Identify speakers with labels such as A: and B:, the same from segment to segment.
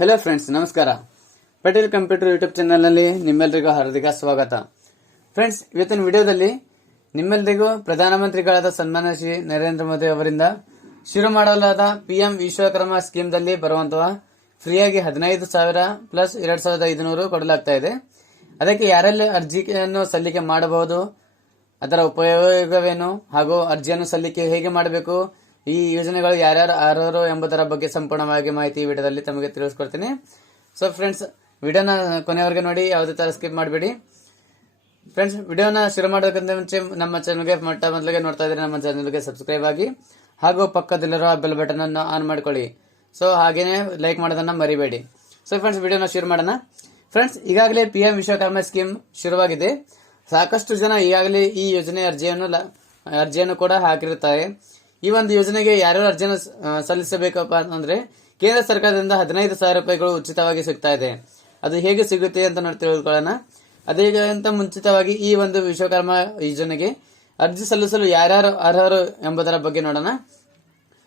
A: Hello friends ನಮಸ್ಕಾರ. Patel computer YouTube ಚಾನಲ್ನಲ್ಲಿ ನಿಮ್ಮೆಲ್ಲರಿಗೂ ಹಾರ್ದಿಕ ಸ್ವಾಗತ. ಫ್ರೆಂಡ್ಸ್ ಇವತ್ತಿನ ವಿಡಿಯೋದಲ್ಲಿ ನಿಮ್ಮೆಲ್ಲರಿಗೂ ಪ್ರಧಾನಮಂತ್ರಿಗಳಾದ ಸನ್ಮಾನ ಶ್ರೀ ನರೇಂದ್ರ ಮೋದಿ ಅವರಿಂದ ಶುರು ಮಾಡಲಾದ ಪಿಎಂ ವಿಶ್ವಕರ್ಮ ಸ್ಕೀಮ್ದಲ್ಲಿ ಬರುವಂತಹ ಫ್ರೀಯಾಗಿ ಹದಿನೈದು ಸಾವಿರ ಪ್ಲಸ್ ಎರಡು ಸಾವಿರದ ಐದುನೂರು ಕೊಡಲಾಗ್ತಾ ಇದೆ. ಅದಕ್ಕೆ ಯಾರೆಲ್ಲ ಅರ್ಜಿಯನ್ನು ಸಲ್ಲಿಕೆ ಮಾಡಬಹುದು, ಅದರ ಉಪಯೋಗವೇನು, ಹಾಗೂ ಅರ್ಜಿಯನ್ನು ಸಲ್ಲಿಕೆ ಹೇಗೆ ಮಾಡಬೇಕು ಈ ಯೋಜನೆಗಳು ಯಾರ್ಯಾರು ಆರ್ಹರು ಎಂಬುದರ ಬಗ್ಗೆ ಸಂಪೂರ್ಣವಾಗಿ ಮಾಹಿತಿ ಈ ವಿಡಿಯೋದಲ್ಲಿ ತಮಗೆ ತಿಳಿಸ್ಕೊಡ್ತೀನಿ. ಸೊ ಫ್ರೆಂಡ್ಸ್ ವಿಡಿಯೋನ ಕೊನೆಯವರೆಗೆ ನೋಡಿ, ಯಾವುದೇ ಥರ ಸ್ಕಿಪ್ ಮಾಡಬೇಡಿ. ಫ್ರೆಂಡ್ಸ್ ವಿಡಿಯೋನ ಶುರು ಮಾಡೋದಕ್ಕಿಂತ ಮುಂಚೆ ನಮ್ಮ ಚಾನಲ್ಗೆ ಮೊಟ್ಟ ಮೊದಲಿಗೆ ನೋಡ್ತಾ ಇದ್ರೆ ನಮ್ಮ ಚಾನಲ್ಗೆ ಸಬ್ಸ್ಕ್ರೈಬ್ ಆಗಿ, ಹಾಗೂ ಪಕ್ಕದಲ್ಲಿರೋ ಬೆಲ್ ಬಟನ್ ಅನ್ನು ಆನ್ ಮಾಡ್ಕೊಳ್ಳಿ. ಸೊ ಹಾಗೇನೆ ಲೈಕ್ ಮಾಡೋದನ್ನ ಮರಿಬೇಡಿ. ಸೊ ಫ್ರೆಂಡ್ಸ್ ವಿಡಿಯೋನ ಶುರು ಮಾಡೋಣ. ಫ್ರೆಂಡ್ಸ್ ಈಗಾಗಲೇ ಪಿ ಎಂ ವಿಶ್ವಕರ್ಮ ಸ್ಕೀಮ್ ಶುರುವಾಗಿದೆ. ಸಾಕಷ್ಟು ಜನ ಈಗಾಗಲೇ ಈ ಯೋಜನೆ ಅರ್ಜಿಯನ್ನು ಅರ್ಜಿಯನ್ನು ಕೂಡ ಹಾಕಿರುತ್ತಾರೆ. ಈ ಒಂದು ಯೋಜನೆಗೆ ಯಾರ್ಯಾರು ಅರ್ಜಿಯನ್ನು ಸಲ್ಲಿಸಬೇಕಪ್ಪ ಅಂತಂದ್ರೆ ಕೇಂದ್ರ ಸರ್ಕಾರದಿಂದ ಹದಿನೈದು ಸಾವಿರ ರೂಪಾಯಿಗಳು ಉಚಿತವಾಗಿ ಸಿಗ್ತಾ ಇದೆ. ಅದು ಹೇಗೆ ಸಿಗುತ್ತೆ ಅಂತ ನಾವು ತಿಳ್ಕೊಳ್ಳೋಣ. ಅದಕ್ಕಿಂತ ಮುಂಚಿತವಾಗಿ ಈ ಒಂದು ವಿಶ್ವಕರ್ಮ ಯೋಜನೆಗೆ ಅರ್ಜಿ ಸಲ್ಲಿಸಲು ಯಾರ್ಯಾರು ಅರ್ಹರು ಎಂಬುದರ ಬಗ್ಗೆ ನೋಡೋಣ.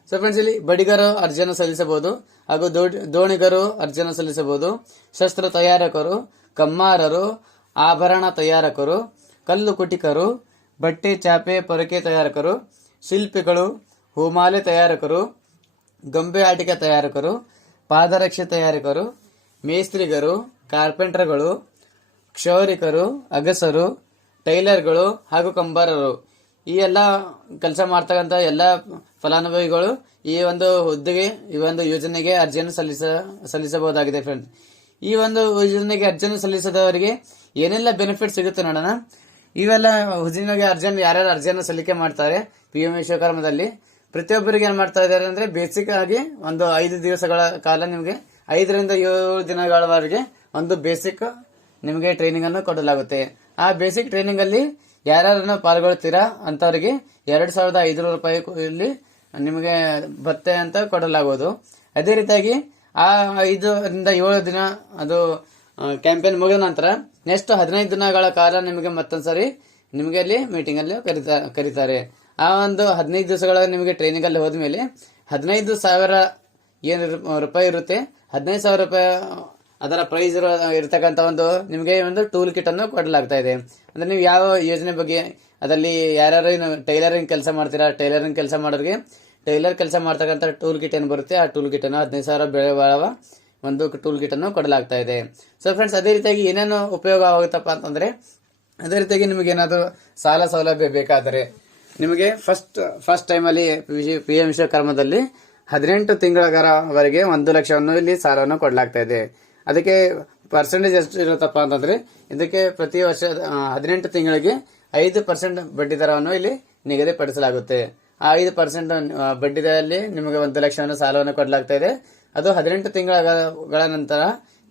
A: ಸೊ ಫ್ರೆಂಡ್ಸ್ ಇಲ್ಲಿ ಬಡಿಗರು ಅರ್ಜಿಯನ್ನು ಸಲ್ಲಿಸಬಹುದು ಹಾಗೂ ದೋಣಿ- ದೋಣಿಗರು ಅರ್ಜಿಯನ್ನು ಸಲ್ಲಿಸಬಹುದು. ಶಸ್ತ್ರ ತಯಾರಕರು, ಕಮ್ಮಾರರು, ಆಭರಣ ತಯಾರಕರು, ಕಲ್ಲು ಕುಟಿಕರು, ಬಟ್ಟೆ, ಚಾಪೆ, ಪೊರಕೆ ತಯಾರಕರು ಶಿಲ್ಪಿಗಳು, ಹೂಮಾಲೆ ತಯಾರಕರು, ಗೊಂಬೆ ಆಟಿಕೆ ತಯಾರಕರು, ಪಾದರಕ್ಷೆ ತಯಾರಕರು, ಮೇಸ್ತ್ರಿಗರು, ಕಾರ್ಪೆಂಟರ್ಗಳು, ಕ್ಷೌರಿಕರು, ಅಗಸರು, ಟೈಲರ್ಗಳು ಹಾಗೂ ಕಂಬಾರರು. ಈ ಎಲ್ಲ ಕೆಲಸ ಮಾಡ್ತಕ್ಕಂಥ ಎಲ್ಲ ಫಲಾನುಭವಿಗಳು ಈ ಒಂದು ಹುದ್ದೆಗೆ, ಈ ಒಂದು ಯೋಜನೆಗೆ ಅರ್ಜಿಯನ್ನು ಸಲ್ಲಿಸ, ಸಲ್ಲಿಸಬಹುದಾಗಿದೆ ಫ್ರೆಂಡ್ ಈ ಒಂದು ಯೋಜನೆಗೆ ಅರ್ಜಿಯನ್ನು ಸಲ್ಲಿಸಿದವರಿಗೆ ಏನೆಲ್ಲ ಬೆನಿಫಿಟ್ ಸಿಗುತ್ತೆ ನೋಡೋಣ. ಇವೆಲ್ಲ ಹುಜಿನಾಗೆ ಅರ್ಜನ್ ಯಾರ್ಯಾರು ಅರ್ಜಿಯನ್ನು ಸಲ್ಲಿಕೆ ಮಾಡ್ತಾರೆ ಪಿ ಎಂ ವಿಶ್ವಕರ್ಮದಲ್ಲಿ. ಪ್ರತಿಯೊಬ್ಬರಿಗೆ ಏನು ಮಾಡ್ತಾ ಇದ್ದಾರೆ ಅಂದ್ರೆ ಬೇಸಿಕ್ ಆಗಿ ಒಂದು ಐದು ದಿವಸಗಳ ಕಾಲ ನಿಮಗೆ, ಐದರಿಂದ ಏಳು ದಿನಗಳವರೆಗೆ ಒಂದು ಬೇಸಿಕ್ ನಿಮಗೆ ಟ್ರೈನಿಂಗ್ ಅನ್ನು ಕೊಡಲಾಗುತ್ತೆ. ಆ ಬೇಸಿಕ್ ಟ್ರೈನಿಂಗ್ ಅಲ್ಲಿ ಯಾರ್ಯಾರನ್ನು ಪಾಲ್ಗೊಳ್ತೀರಾ ಅಂತವರಿಗೆ ಎರಡ್ ಸಾವಿರದ ಐದುನೂರು ರೂಪಾಯಿ ನಿಮಗೆ ಭತ್ತೆ ಅಂತ ಕೊಡಲಾಗುವುದು. ಅದೇ ರೀತಿಯಾಗಿ ಆ ಐದರಿಂದ ಏಳು ದಿನ ಅದು ಕ್ಯಾಂಪೇನ್ ಮುಗಿದ ನಂತರ ನೆಕ್ಸ್ಟ್ ಹದಿನೈದು ದಿನಗಳ ಕಾಲ ನಿಮಗೆ ಮತ್ತೊಂದ್ಸರಿ ನಿಮಗೆ ಅಲ್ಲಿ ಮೀಟಿಂಗ್ ಅಲ್ಲಿ ಕರೀತಾ, ಕರೀತಾರೆ. ಆ ಒಂದು ಹದಿನೈದು ದಿವಸಗಳ ನಿಮಗೆ ಟ್ರೈನಿಂಗ್ ಅಲ್ಲಿ ಹೋದ್ಮೇಲೆ ಹದಿನೈದು ಸಾವಿರ ಏನು ರೂಪಾಯಿ ಇರುತ್ತೆ. ಹದಿನೈದು ಸಾವಿರ ರೂಪಾಯಿ ಅದರ ಪ್ರೈಸ್ ಇರೋ, ಇರತಕ್ಕಂತ ಒಂದು ನಿಮಗೆ ಒಂದು ಟೂಲ್ ಕಿಟ್ ಅನ್ನು ಕೊಡಲಾಗ್ತಾ ಇದೆ. ಅಂದ್ರೆ ನೀವು ಯಾವ ಯೋಜನೆ ಬಗ್ಗೆ, ಅದರಲ್ಲಿ ಯಾರ್ಯಾರು ಏನು ಟೈಲರಿಂಗ್ ಕೆಲಸ ಮಾಡ್ತೀರಾ, ಟೈಲರಿಂಗ್ ಕೆಲಸ ಮಾಡೋರಿಗೆ ಟೈಲರ್ ಕೆಲಸ ಮಾಡ್ತಕ್ಕಂಥ ಟೂಲ್ ಕಿಟ್ ಏನು ಬರುತ್ತೆ, ಆ ಟೂಲ್ ಕಿಟ್ ಅನ್ನು ಹದಿನೈದು ಸಾವಿರ ಬೆಳೆ ಬಾಳುವ ಒಂದು ಟೂಲ್ ಕಿಟ್ ಅನ್ನು ಕೊಡಲಾಗ್ತಾ ಇದೆ. ಸೊ ಫ್ರೆಂಡ್ಸ್ ಅದೇ ರೀತಿಯಾಗಿ ಏನೇನು ಉಪಯೋಗ ಆಗುತ್ತಪ್ಪ ಅಂತಂದ್ರೆ, ಅದೇ ರೀತಿಯಾಗಿ ನಿಮಗೆ ಏನಾದರೂ ಸಾಲ ಸೌಲಭ್ಯ ಬೇಕಾದರೆ, ನಿಮಗೆ ಫಸ್ಟ್ ಫಸ್ಟ್ ಟೈಮಲ್ಲಿ ಪಿ ಎಂ ವಿಶ್ವಕರ್ಮದಲ್ಲಿ ಹದಿನೆಂಟು ತಿಂಗಳವರೆಗೆ ಒಂದು ಲಕ್ಷವನ್ನು ಇಲ್ಲಿ ಸಾಲವನ್ನು ಕೊಡಲಾಗ್ತಾ ಇದೆ. ಅದಕ್ಕೆ ಪರ್ಸೆಂಟೇಜ್ ಎಷ್ಟು ಇರುತ್ತಪ್ಪ ಅಂತಂದ್ರೆ, ಇದಕ್ಕೆ ಪ್ರತಿ ವರ್ಷ ಹದಿನೆಂಟು ತಿಂಗಳಿಗೆ ಐದು ಪರ್ಸೆಂಟ್ ಬಡ್ಡಿ ದರವನ್ನು ಇಲ್ಲಿ ನಿಗದಿಪಡಿಸಲಾಗುತ್ತೆ. ಐದು ಪರ್ಸೆಂಟ್ ಬಡ್ಡಿ ದರದಲ್ಲಿ ನಿಮಗೆ ಒಂದು ಲಕ್ಷವನ್ನು ಸಾಲವನ್ನು ಕೊಡಲಾಗ್ತಾ ಇದೆ. ಅದು ಹದಿನೆಂಟು ತಿಂಗಳ ನಂತರ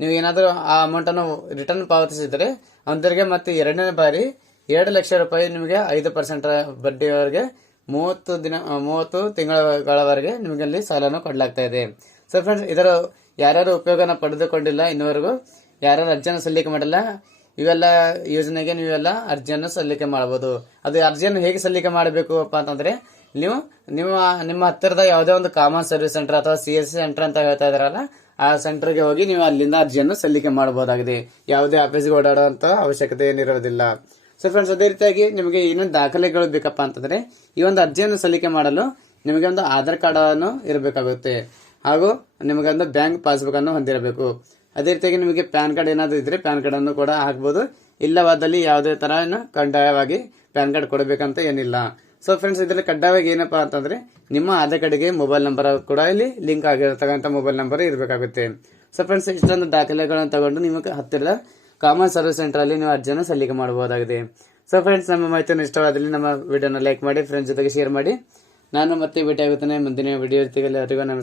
A: ನೀವು ಏನಾದರೂ ಆ ಅಮೌಂಟ್ ಅನ್ನು ರಿಟರ್ನ್ ಪಾವತಿಸಿದರೆ ಅಂತರಿಗೆ ಮತ್ತೆ ಎರಡನೇ ಬಾರಿ ಎರಡು ಲಕ್ಷ ರೂಪಾಯಿ ನಿಮಗೆ ಐದು ಪರ್ಸೆಂಟ್ ಬಡ್ಡಿಯವರೆಗೆ ಮೂವತ್ತು ದಿನ ಮೂವತ್ತು ತಿಂಗಳವರೆಗೆ ನಿಮಗೆ ಅಲ್ಲಿ ಸಾಲವನ್ನು ಕೊಡಲಾಗ್ತಾ ಇದೆ. ಸೊ ಫ್ರೆಂಡ್ಸ್ ಇದರ ಯಾರ್ಯಾರು ಉಪಯೋಗನ ಪಡೆದುಕೊಂಡಿಲ್ಲ ಇನ್ನುವರೆಗೂ ಯಾರ್ಯಾರು ಅರ್ಜಿಯನ್ನು ಸಲ್ಲಿಕೆ ಮಾಡಿಲ್ಲ, ಇವೆಲ್ಲ ಯೋಜನೆಗೆ ನೀವೆಲ್ಲ ಅರ್ಜಿಯನ್ನು ಸಲ್ಲಿಕೆ ಮಾಡಬಹುದು. ಅದು ಅರ್ಜಿಯನ್ನು ಹೇಗೆ ಸಲ್ಲಿಕೆ ಮಾಡಬೇಕು ಅಂತಂದ್ರೆ ನೀವು, ನಿಮ್ಮ ನಿಮ್ಮ ಹತ್ತಿರದ ಯಾವುದೇ ಒಂದು ಕಾಮನ್ ಸರ್ವಿಸ್ ಸೆಂಟರ್ ಅಥವಾ ಸಿ ಎಸ್ ಸಿ ಸೆಂಟರ್ ಅಂತ ಹೇಳ್ತಾ ಇದಾರಲ್ಲ, ಆ ಸೆಂಟರ್ಗೆ ಹೋಗಿ ನೀವು ಅಲ್ಲಿಂದ ಅರ್ಜಿಯನ್ನು ಸಲ್ಲಿಕೆ ಮಾಡಬಹುದಾಗಿದೆ. ಯಾವುದೇ ಆಫೀಸ್ಗೆ ಓಡಾಡುವಂತ ಅವಶ್ಯಕತೆ ಏನಿರೋದಿಲ್ಲ. ಸೊ ಫ್ರೆಂಡ್ಸ್ ಅದೇ ರೀತಿಯಾಗಿ ನಿಮಗೆ ಏನೇನು ದಾಖಲೆಗಳು ಬೇಕಪ್ಪ ಅಂತಂದ್ರೆ, ಈ ಒಂದು ಅರ್ಜಿಯನ್ನು ಸಲ್ಲಿಕೆ ಮಾಡಲು ನಿಮಗೆ ಒಂದು ಆಧಾರ್ ಕಾರ್ಡ್ ಅನ್ನು ಇರಬೇಕಾಗುತ್ತೆ. ಹಾಗೂ ನಿಮಗೆ ಒಂದು ಬ್ಯಾಂಕ್ ಪಾಸ್ಬುಕ್ ಅನ್ನು ಹೊಂದಿರಬೇಕು. ಅದೇ ರೀತಿಯಾಗಿ ನಿಮಗೆ ಪ್ಯಾನ್ ಕಾರ್ಡ್ ಏನಾದರೂ ಇದ್ರೆ ಪ್ಯಾನ್ ಕಾರ್ಡ್ ಅನ್ನು ಕೂಡ ಹಾಕ್ಬೋದು. ಇಲ್ಲವಾದಲ್ಲಿ ಯಾವುದೇ ತರ ಕಡ್ಡಾಯವಾಗಿ ಪ್ಯಾನ್ ಕಾರ್ಡ್ ಕೊಡಬೇಕಂತ ಏನಿಲ್ಲ. ಸೊ ಫ್ರೆಂಡ್ಸ್ ಇದರಲ್ಲಿ ಕಡ್ಡಾಯವಾಗಿ ಏನಪ್ಪಾ ಅಂತಂದ್ರೆ, ನಿಮ್ಮ ಆಧಾರ್ ಕಾರ್ಡ್ಗೆ ಮೊಬೈಲ್ ನಂಬರ್ ಕೂಡ ಇಲ್ಲಿ ಲಿಂಕ್ ಆಗಿರತಕ್ಕಂಥ ಮೊಬೈಲ್ ನಂಬರ್ ಇರಬೇಕಾಗುತ್ತೆ. ಸೊ ಫ್ರೆಂಡ್ಸ್ ಇಷ್ಟೊಂದು ದಾಖಲೆಗಳನ್ನು ತಗೊಂಡು ನಿಮಗೆ ಹತ್ತಿರದ ಕಾಮನ್ ಸರ್ವಿಸ್ ಸೆಂಟರ್ ಅಲ್ಲಿ ನೀವು ಅರ್ಜಿಯನ್ನು ಸಲ್ಲಿಕೆ ಮಾಡಬಹುದಾಗಿದೆ. ಸೊ ಫ್ರೆಂಡ್ಸ್ ನಮ್ಮ ಮಾಹಿತಿಯನ್ನು ಇಷ್ಟವಾದಲ್ಲಿ ನಮ್ಮ ವಿಡಿಯೋನ ಲೈಕ್ ಮಾಡಿ ಫ್ರೆಂಡ್ಸ್ ಜೊತೆಗೆ ಶೇರ್ ಮಾಡಿ. ನಾನು ಮತ್ತೆ ಭೇಟಿ ಆಗುತ್ತೇನೆ ಮುಂದಿನ ವಿಡಿಯೋ ಜೊತೆಗೆ. ಎಲ್ಲರಿಗೂ ನಮಸ್ಕಾರ.